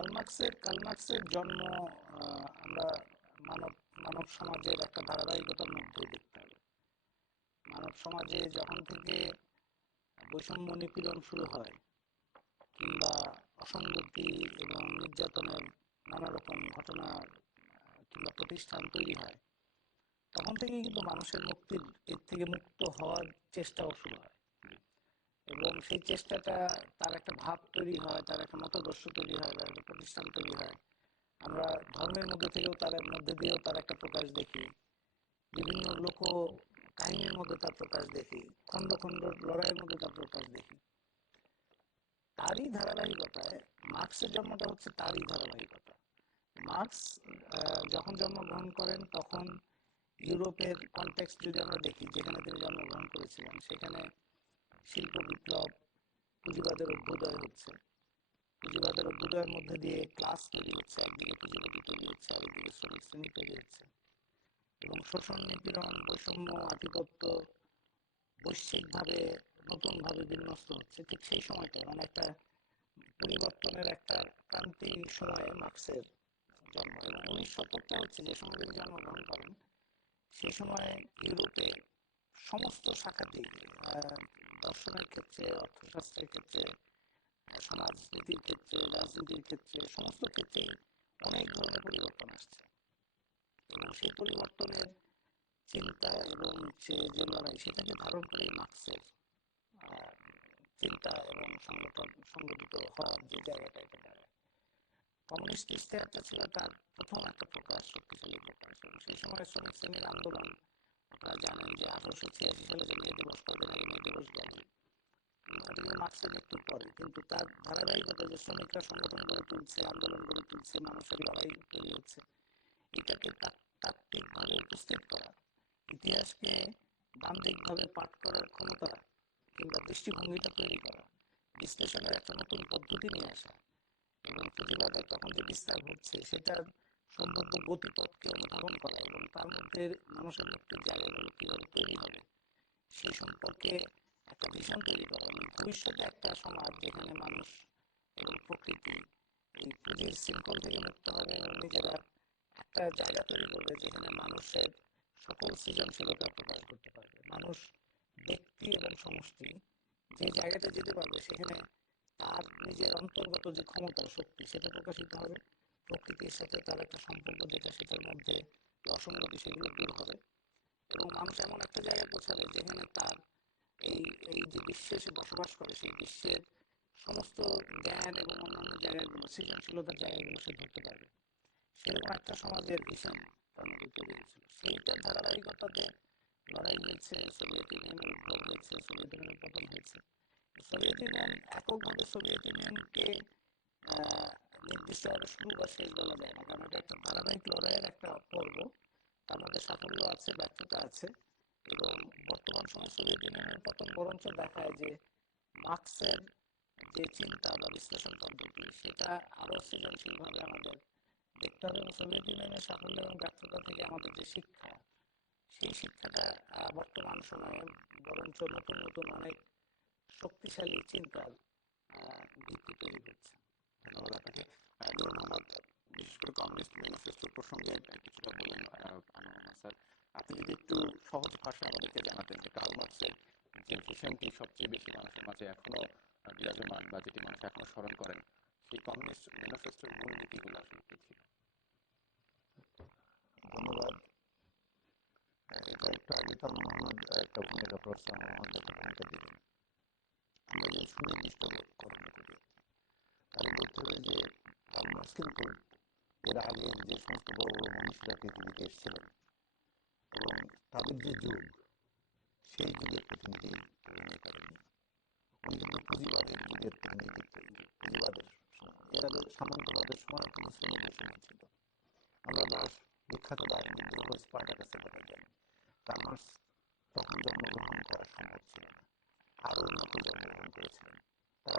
কালমার্ক্সের কালমার্ক্সের জন্ম আমরা মানব মানব সমাজের একটা ধারাবাহিকতার মধ্যে দেখতে হবে। মানব সমাজে যখন থেকে বৈষম্য নিপীড়ন শুরু হয় কিংবা অসঙ্গতি এবং নির্যাতনের নানা রকম ঘটনা, কিংবা প্রতিষ্ঠান তৈরি হয়, তখন থেকেই কিন্তু মানুষের মুক্তির এর থেকে মুক্ত হওয়ার চেষ্টাও শুরু হয়। এবং সেই চেষ্টাটা তার একটা ভাব তৈরি হয়, তার একটা মতাদর্শ তৈরি হয় তার একটা প্রতিষ্ঠান তৈরি হয়। আমরা ধর্মের মধ্যে থেকেও তার মধ্যে দিয়েও তার একটা প্রকাশ দেখি। বিভিন্ন লোক কাহিনীর মধ্যে তার প্রকাশ দেখি। খন্ড খন্ড লড়াইয়ের মধ্যে তার প্রকাশ দেখি। তারই ধারাবাহিকতায় মার্ক্সের জন্মটা হচ্ছে তারই ধারাবাহিকতা। মার্ক্স যখন জন্মগ্রহণ করেন তখন ইউরোপের কনটেক্সট যদি আমরা দেখি, যেখানে তিনি জন্মগ্রহণ করেছিলেন, সেখানে শিল্প বিপ্লব পুঁজিবাদের অভ্যুদয় হচ্ছে পুঁজিবাদের অভ্যুদয়ের মধ্যে দিয়ে ক্লাস তৈরি হচ্ছে একদিকে পুঁজিবাদী তৈরি হচ্ছে আরেকদিকে শ্রমিক শ্রেণি তৈরি হচ্ছে এবং শোষণ নিপীড়ন বৈষম্য আধিপত্য বৈশ্বিকভাবে নতুনভাবে বিন্যস্ত হচ্ছে ঠিক সেই সময়টা মানে একটা পরিবর্তনের একটা ক্রান্তি সময়ে মার্ক্সের জন্ম এবং উনিশ শতকটা হচ্ছে যে সময় তিনি জন্মগ্রহণ করেন সেই সময় ইউরোপে সমস্ত শাখাটি দর্শনের ক্ষেত্রে অর্থশাস্ত্রের ক্ষেত্রে সমাজনীতির ক্ষেত্রে রাজনীতির ক্ষেত্রে সমস্ত ক্ষেত্রে অনেক ধরনের পরিবর্তন আসছে এবং সেই পরিবর্তনের চিন্তা এবং সে যে লড়াই সেটাকে ধারণ করে মার্ক্সের চিন্তা এবং সংগঠন সংগঠিত হওয়ার যে জায়গাটা এটা দাঁড়ায় কমিউনিস্ট ইস্তেহারটা ছিল তার প্রথম একটা প্রকাশ শক্তিশালী প্রকাশ সেই সময় শ্রমিক শ্রেণির আন্দোলন জানেন যে আঠারোশো ছিয়াশি সালে যে মে দিবস কবে মে দিবস মার্ক্সের একটু পরে কিন্তু তার ধারাবাহিকতা যে শ্রমিকরা সংগঠন গড়ে তুলছে আন্দোলন গড়ে তুলছে মানুষের লড়াই হচ্ছে এটাকে তাত্ত্বিকভাবে উপস্থিত করা ইতিহাসকে বান্দিকভাবে পাঠ করার ক্ষমতা কিংবা দৃষ্টিভঙ্গিটা তৈরি করা বিশ্লেষণের একটা নতুন পদ্ধতি নিয়ে আসা এবং প্রতিবাদের তখন যে বিস্তার ঘটছে সেটার সম্ভাব্য গতিপথকে অনুধাবন করা এবং তার মধ্যে মানুষের মুক্তির জায়গাগুলো কীভাবে তৈরি হবে সেই সম্পর্কে একটা ভিশন তৈরি করা এবং ভবিষ্যতে একটা সমাজ যেখানে মানুষ এবং প্রকৃতি এই শৃঙ্খল থেকে মুক্ত হবে এবং নিজেরা একটা জায়গা তৈরি করবে যেখানে মানুষের সকল সৃজনশীলতা প্রকাশ করতে পারবে মানুষ ব্যক্তি এবং সমষ্টি যে জায়গাটা যেতে পারবে সেখানে তার নিজের অন্তর্গত যে ক্ষমতা, শক্তি, সেটা প্রকাশিত হবে। প্রকৃতির সাথে তার একটা সম্পর্ক যেটা সেটার মধ্যে অসঙ্গতি বিষয়গুলো দূর হবে। এবং মানুষ এমন একটা জায়গায় পৌঁছাবে যেখানে তার এই এই যে বিশ্বে সে বসবাস করে, সেই বিশ্বের সমস্ত জ্ঞান এবং অন্যান্য জায়গাগুলো, সৃজনশীলতার জায়গাগুলো সে ধরতে পারবে। সেরকম একটা সমাজের হয়েছিল সেইটার ধারাবাহিকতাতে লড়াই হয়েছে, সোভিয়েত ইউনিয়নের উদ্ভব হয়েছে, সোভিয়েত ইউনিয়নের পতন হয়েছে। সোভিয়েত ইউনিয়ন এককভাবে সোভিয়েত ইউনিয়নকে নির্দিষ্ট একটা শুরু বা শেষ বলা যায় না কারণ এটা একটা লড়াইয়ের একটা পর্ব তার মধ্যে সাফল্য আছে ব্যর্থতা আছে এবং বর্তমান সোভিয়েত ইউনিয়নের পতন বরঞ্চ দেখায় যে মার্ক্সের যে চিন্তা বা বিশ্লেষণ পদ্ধতি সেটা আরও সৃজনশীলভাবে আমাদের দেখতে হবে সোভিয়েত ইউনিয়নের সাফল্য এবং ব্যর্থতা থেকে আমাদের যে শিক্ষা সেই শিক্ষাটা বর্তমান সময়ে বরঞ্চ নতুন নতুন অনেক শক্তিশালী চিন্তার ভিত্তি তৈরি করছে ধন্যবাদ আপনাকে ধন্যবাদ বিশেষ করে কমিউনিস্ট ম্যানিফেস্টো প্রসঙ্গে কিছুটা বললেন স্যার আপনি যদি একটু সহজ ভাষা আমাদেরকে জানাতেন যে কার্ল মার্ক্সের যে ভিশনটি সবচেয়ে বেশি মানুষের মাঝে এখনও বিরাজমান বা যেটি মানুষ এখনও স্মরণ করেন সেই কমিউনিস্ট ম্যানিফেস্টোর মূল নীতিগুলো আসলে কি ছিল ধন্যবাদ একটু আগে তো মোহাম্মদ একটা ভূমিকা প্রশ্ন মোহাম্মদ ভূমিকা দিলেন আমরা যে সুনির্দিষ্ট কর্ম করি কিন্তু এর আগে যে সমস্ত বড় বড় মানুষরা পৃথিবীতে এসেছিলেন। এবং তাদের যে যুগ, সেই যুগের পুঁজিবাদের যুগের পুঁজিবাদের সামন্তবাদের সময় ছিল আমরা বিখ্যাত জানি কামার্স তখন জন্মগ্রহণ ছিল। আরও উন্নত জন্মগ্রহণ করেছিলেন। তারা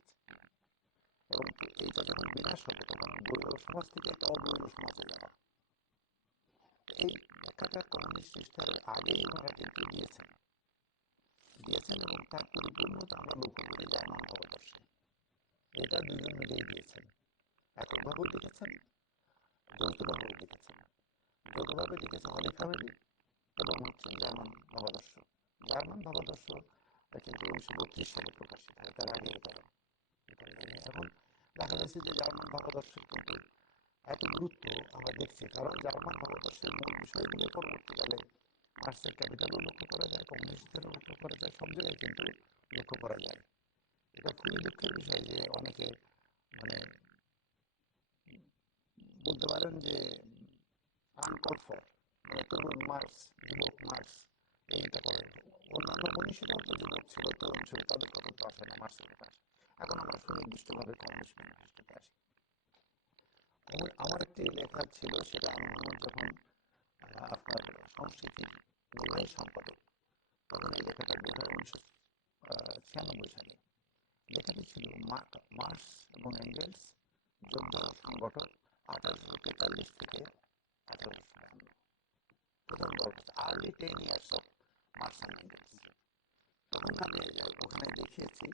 এবং এইটা যখন বিনাশ হবে তখন গরিব সমাজ থেকে একটা অগরিব সমাজে এই ব্যাখ্যাটা কমিউনিস্ট সিস্টেমের আগেই কিন্তু দিয়েছেন দিয়েছেন এবং তার পরিপূর্ণতা আমরা লক্ষ্য করি জার্মান ভারতবর্ষে এটা দুজন মিলেই দিয়েছেন এককভাবেও লিখেছেন যৌথভাবেও লিখেছেন যৌথভাবে লিখেছে হলি ফ্যামিলি এবং হচ্ছে জার্মান ভাবাদর্শ জার্মান ভাবাদর্শ কিন্তু উনিশশো বত্রিশ সালে প্রকাশিত হয় তার আগে এটা এখন দেখা যাচ্ছে যে জার্মান ভাবাদর্শ এত গুরুত্ব আমরা দেখছি। কারণ জার্মান ভাবাদর্শের মূল বিষয়গুলো পরবর্তীকালে মার্ক্সের ক্যাপিটালও লক্ষ্য করা যায় কমিউনিস্টদেরও লক্ষ্য করা যায়, সব জায়গায় কিন্তু লক্ষ্য করা যায়। এটা খুবই দুঃখের বিষয় যে অনেকে মানে বলতে পারেন যে আনকল ফর মানে তরুণ মার্কস যুবক মার্কস এইটা করেন। অন্যান্য মনীষীরাও তো যুবক ছিল, তরুণ ছিল, তাদের কথা তো আসে না মার্কসের কথা। এখন আমরা সুনির্দিষ্টভাবে কমিউনিস্ট ম্যানিফেস্টোতে আসি আমার একটি লেখা ছিল সেটা আমি যখন আপনার সংস্কৃতি বিভাগের সম্পাদক তখন এই লেখাটা বের হয় উনিশশো ছিয়ানব্বই সালে লেখাটি ছিল মার্কস এবং এঙ্গেলস যোদ্ধা সংগঠন আঠারোশো তেতাল্লিশ থেকে আঠারোশো সাতান্ন early ten years of Marx and আমি ওখানে দেখিয়েছি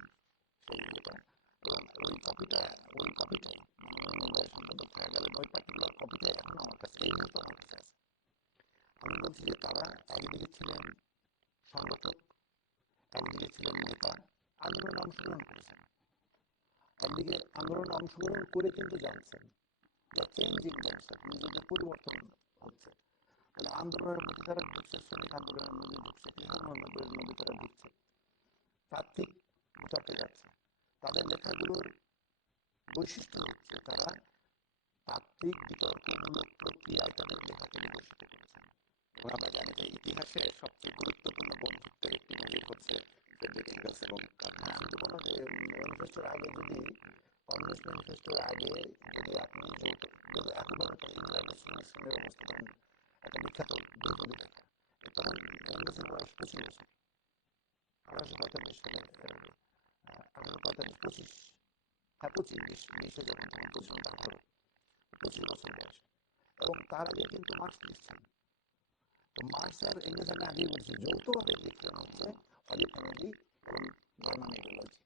তারা একদিকে ছিলেন সংগঠক একদিকে অংশগ্রহণ করে কিন্তু জানছেন যে চেঞ্জিং জানছেন নিজেদের পরিবর্তন হচ্ছে তাহলে আন্দোলনের মধ্যে তারা ঢুকছে শ্রমিক আন্দোলনের মধ্যে ঢুকছে তারা তাত্ত্বিক চটে যাচ্ছে তাদের লেখাগুলোর বৈশিষ্ট্য হচ্ছে তারা তাত্ত্বিক বিতর্কমূলক প্রক্রিয়ায় তাদের লেখাকে বিকশিত করেছেন। এবং আমরা জানি যে ইতিহাসের সবচেয়ে গুরুত্বপূর্ণ বন্ধুত্বের একটি নজির হচ্ছে এবং ম্যানিফেস্টোর আগে যদি কমিউনিস্ট ম্যানিফেস্টোর আগে যদি আপনি যদি একেবারে ইংল্যান্ডের সঙ্গে সঙ্গে অবস্থান একটা বিখ্যাত লেখা তখন এঙ্গেলসের বয়স বছর আঠারোশো পঁয়তাল্লিশ পঁচিশ হ্যাঁ পঁচিশ বিশ বিশে যখন তখন পঁচিশ আঠারো পঁচিশ বছর বয়স এবং তার আগে কিন্তু মার্কস লিখছেন তো মার্কস আর ইংরেজ আমি আগেই বলছি যৌথভাবে লিখলেন হচ্ছে ফ্যামিলি এবং জার্মান ইডিওলজি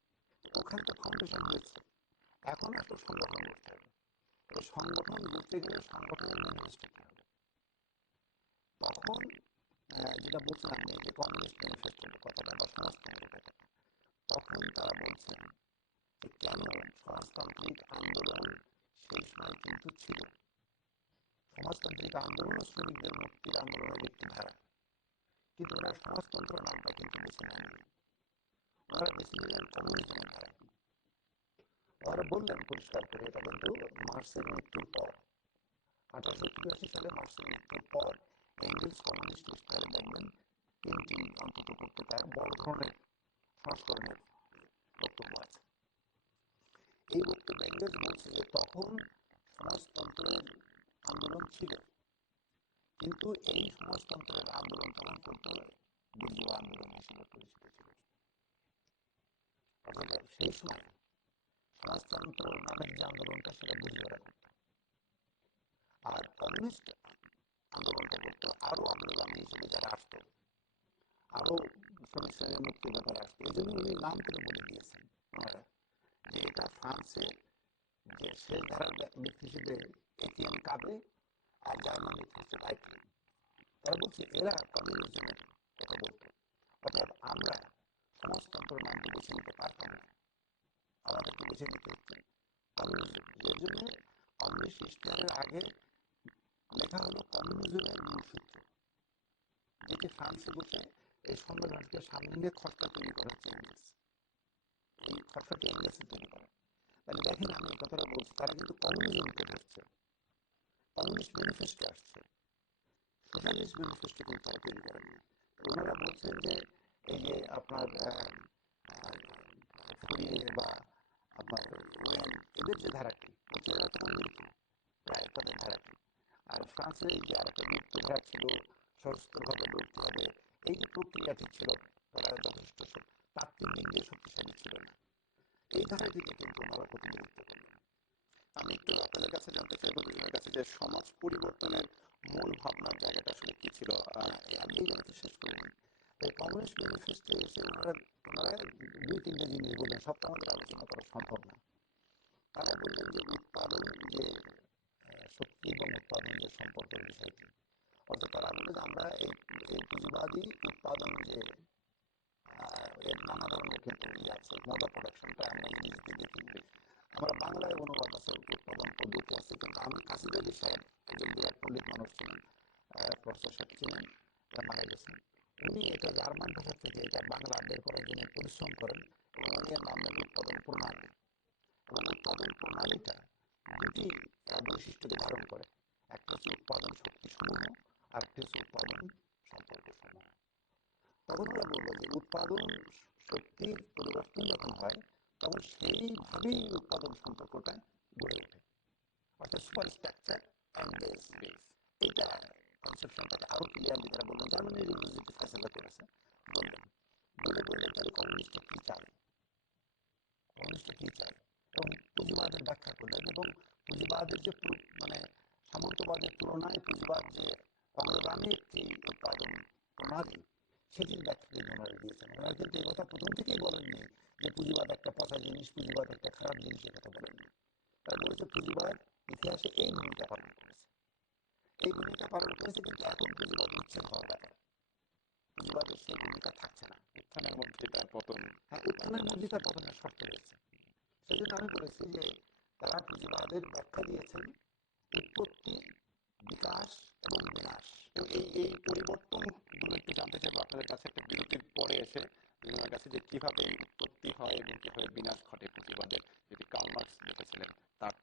ওখানে তো ফাউন্ডেশন হয়েছে এখন একটা সংগঠন করতে হবে এই সংগঠন করতে গেলে সংগঠনের ম্যানিফেস্টো হবে তখন যেটা বলছিলাম যে কমিউনিস্ট ম্যানিফেস্টোর কথাটা বা সমাজতন্ত্রের কথা আন্দোলন কিন্তু ছিল সমাজতান্ত্রিক আন্দোলন মুক্তির আন্দোলনের একটি ধারা কিন্তু ওরা সমাজতন্ত্র নামটা কিন্তু বেছে নেননি ওরা বেছে নিলেন কমিউনিজমের ধারা ওরা বললেন কিন্তু সালে তিনটি অন্তত পত্রিকার বড় ধরনের আছে এই বক্তব্যে ইংরেজ বলছে যে তখন সমাজতন্ত্রের আন্দোলন ছিল কিন্তু এই সমাজতন্ত্রের আন্দোলন করতে আন্দোলন হিসেবে পরিচিত ছিল সেই সময় সমাজতন্ত্র নামের যে আন্দোলনটা সেটা বুর্জুয়ারা করত আর কমিউনিস্ট আন্দোলনটা করতো আরও আন্দোলন হিসেবে যারা আসতো আরও শ্রেণির মুক্তির ব্যাপারে আসতো এই জন্য উনি নাম করে বলে দিয়েছেন যে এটা ফ্রান্সের যে শেষ ধারার ব্যক্তি হিসেবে এটিএম কাবে আর জার্মানি হচ্ছে লাইফলাইন তারা বলছে এরা কমিউনিজমের কথা বলতো অর্থাৎ আমরা সমাজতন্ত্র নামটি বেছে নিতে পারতাম না আমাদেরকে নিতে হচ্ছে কমিউনিজম এর জন্য কমিউনিস্ট আগে লেখা হলো কমিউনিজমের মূল সূত্র যেটি ফ্রান্সে বসে এই সম্মেলনকে সামনে নিয়ে খরচা তৈরি করা হচ্ছে এই খরচাটি ইংরেজে তৈরি করা তাহলে দেখেন আমি এই কথাটা বলছি, তারা কিন্তু কমিউনিজমকে ধরছে। কমিউনিস্ট ম্যানিফেস্টো আসছে। সোশ্যালিস্ট ম্যানিফেস্টো কিন্তু তারা তৈরি করেন ওনারা বলছেন যে, এই যে আপনার বা আপনার এদের যে ধারাটি ধারাটি। আর ফ্রান্সের যে আরেকটা মৃত্যুধারা ছিল সশস্ত্রভাবে লড়তে হবে এই প্রক্রিয়াটি ছিল তারা যথেষ্ট তাত্ত্বিক দিক দিয়ে শক্তিশালী ছিল। না এই ধারা থেকে কিন্তু ওনারা প্রতিনিধিত্ব করলেন আমি একটু আপনাদের কাছে জানতে চাইব দুজনের কাছে যে সমাজ পরিবর্তনের মূল ভাবনার জায়গাটা আসলে কি ছিল আমি জায়গাতে শেষ করলাম। এই কমিউনিস্ট ম্যানিফেস্টো এসে ওনারা ওনারা দুই তিনটা জিনিস বললেন সবটা আমাদের আলোচনা করা সম্ভব না। তারা বললেন যে উৎপাদন যে শক্তি এবং উৎপাদন যে সম্পর্কের বিষয়টি, অর্থাৎ তারা বলে আমরা এই পুঁজিবাদী উৎপাদন যে এর নানা ধরনের ইয়ে আছে মজা প্রোডাকশনটা আমরা ইংরেজিতে দেখি আমরা বাংলায় অনুবাদ আছে উৎপাদন পদ্ধতি আছে কিন্তু আমি কাশিদ আলী সাহেব, একজন বিরাট পণ্ডিত মানুষ ছিলেন প্রফেসর সাহেব ছিলেন মারা গেছেন। উনি এটা জার্মান ভাষা থেকে এটা বাংলা বের করার জন্য পরিশ্রম করেন এবং এর নাম উৎপাদন প্রণালী এবং উৎপাদন প্রণালীটা দুটি বৈশিষ্ট্যকে ধারণ করে। একটা হচ্ছে উৎপাদন শক্তি সমূহ আর একটা হচ্ছে উৎপাদন সম্পর্ক সমূহ তখন ওরা বলল যে উৎপাদন শক্তির পরিবর্তন যখন হয়, তখন সেইভাবেই উৎপাদন সম্পর্কটা গড়ে ওঠে। অর্থাৎ সুপার স্ট্রাকচার এটা কনসেপশনটাকে আরও ক্লিয়ারলি তারা বললেন জার্মানির ইউনিভার্সিটি ফেসলা করেছে বললেন বলে বললে তাহলে কমিউনিস্ট কি চায় কমিউনিস্ট কি চায় এবং পুঁজিবাদের ব্যাখ্যা করলেন এবং পুঁজিবাদের যে মানে সামন্তবাদের তুলনায় পুঁজিবাদ যে অগ্রগামী একটি ব্যাখ্যা কিন্তু ওনারা দিয়েছেন ওনারা কিন্তু এই কথা প্রথম থেকেই বলেননি যে পুঁজিবাদ একটা পচা জিনিস পুঁজিবাদ একটা খারাপ জিনিস কথা বলেননি তারা বলেছে পুঁজিবাদ ইতিহাসে এই ভূমিকা পালন করেছে এই ভূমিকা পালন করেছে কিন্তু এখন পুঁজিবাদ উচ্ছেদ হওয়া ব্যাপার পুঁজিবাদের সেই ভূমিকা থাকছে না উত্থানের মধ্যে তার পতন হ্যাঁ উত্থানের মধ্যে তার পতনের শর্ত রয়েছে সেই জন্য আমি বলেছি যে তারা পুঁজিবাদের ব্যাখ্যা দিয়েছেন, উৎপত্তি বিকাশ এবং বিনাশ এই এই পরিবর্তনগুলো একটু জানতে চাইব, আপনাদের কাছে একটা বিরতির পরে এসে দুজনের কাছে যে কীভাবে উৎপত্তি হয় এবং কীভাবে বিনাশ ঘটে প্রতিবাদের যেটি কার্ল মার্কস লিখেছিলেন, তার